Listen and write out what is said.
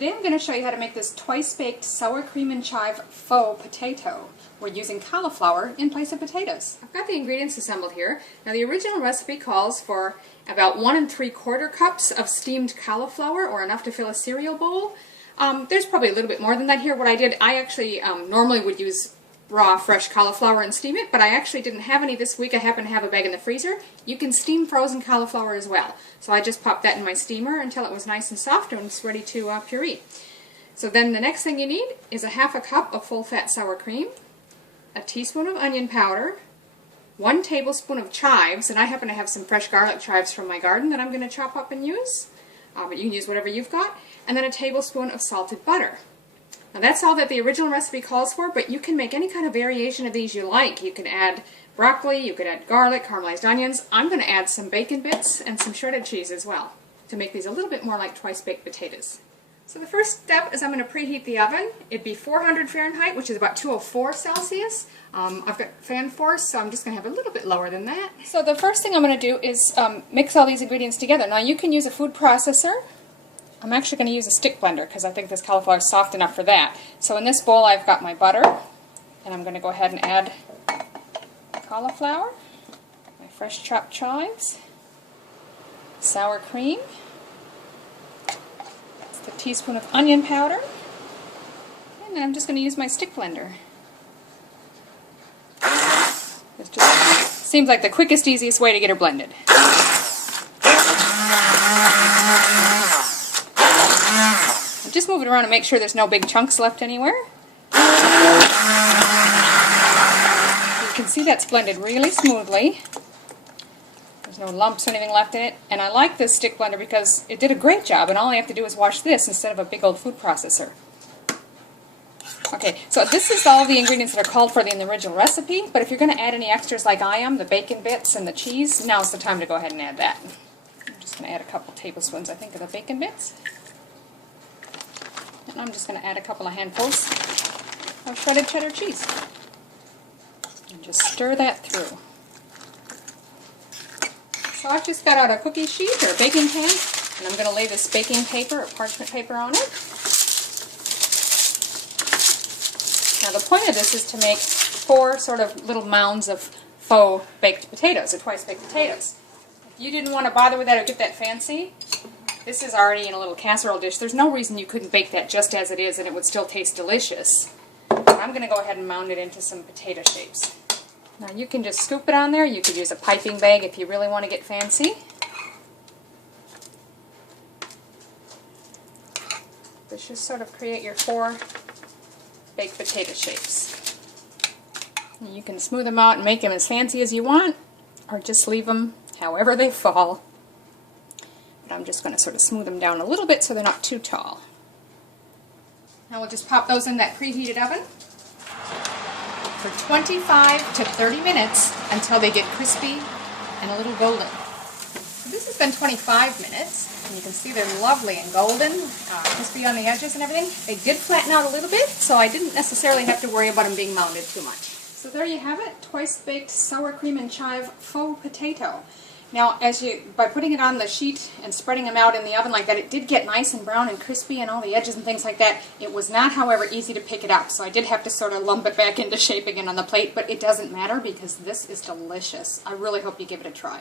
Today I'm going to show you how to make this twice-baked sour cream and chive faux potato. We're using cauliflower in place of potatoes. I've got the ingredients assembled here. Now the original recipe calls for about 1 3/4 cups of steamed cauliflower, or enough to fill a cereal bowl. There's probably a little bit more than that here. What I did, I actually normally would use raw, fresh cauliflower and steam it, but I actually didn't have any this week. I happen to have a bag in the freezer. You can steam frozen cauliflower as well. So I just popped that in my steamer until it was nice and soft and it's ready to puree. So then the next thing you need is 1/2 cup of full-fat sour cream, a teaspoon of onion powder, 1 tablespoon of chives, and I happen to have some fresh garlic chives from my garden that I'm going to chop up and use, but you can use whatever you've got, and then a tablespoon of salted butter. Now that's all that the original recipe calls for, but you can make any kind of variation of these you like. You can add broccoli, you could add garlic, caramelized onions. I'm going to add some bacon bits and some shredded cheese as well to make these a little bit more like twice-baked potatoes. So the first step is I'm going to preheat the oven. It'd be 400 Fahrenheit, which is about 204 Celsius. I've got fan force, so I'm just going to have a little bit lower than that. So the first thing I'm going to do is mix all these ingredients together. Now you can use a food processor. I'm actually going to use a stick blender because I think this cauliflower is soft enough for that. So in this bowl I've got my butter, and I'm going to go ahead and add cauliflower, my fresh chopped chives, sour cream, a teaspoon of onion powder, and then I'm just going to use my stick blender. It just seems like the quickest, easiest way to get her blended. Just move it around and make sure there's no big chunks left anywhere. You can see that's blended really smoothly. There's no lumps or anything left in it. And I like this stick blender because it did a great job, and all I have to do is wash this instead of a big old food processor. Okay, so this is all the ingredients that are called for in the original recipe, but if you're going to add any extras like I am, the bacon bits and the cheese, now's the time to go ahead and add that. I'm just going to add a couple tablespoons, I think, of the bacon bits. And I'm just going to add a couple of handfuls of shredded cheddar cheese. And just stir that through. So I've just got out a cookie sheet or a baking pan, and I'm going to lay this baking paper or parchment paper on it. Now the point of this is to make 4 sort of little mounds of faux baked potatoes, or twice baked potatoes. If you didn't want to bother with that or get that fancy, this is already in a little casserole dish. There's no reason you couldn't bake that just as it is and it would still taste delicious. I'm going to go ahead and mound it into some potato shapes. Now you can just scoop it on there. You could use a piping bag if you really want to get fancy. This just sort of create your 4 baked potato shapes. And you can smooth them out and make them as fancy as you want, or just leave them however they fall. I'm just going to sort of smooth them down a little bit so they're not too tall. Now we'll just pop those in that preheated oven for 25 to 30 minutes until they get crispy and a little golden. So this has been 25 minutes, and you can see they're lovely and golden, crispy on the edges and everything. They did flatten out a little bit, so I didn't necessarily have to worry about them being mounded too much. So there you have it, twice-baked sour cream and chive faux potato. Now, by putting it on the sheet and spreading them out in the oven like that, it did get nice and brown and crispy and all the edges and things like that. It was not, however, easy to pick it up, so I did have to sort of lump it back into shape again on the plate, but it doesn't matter because this is delicious. I really hope you give it a try.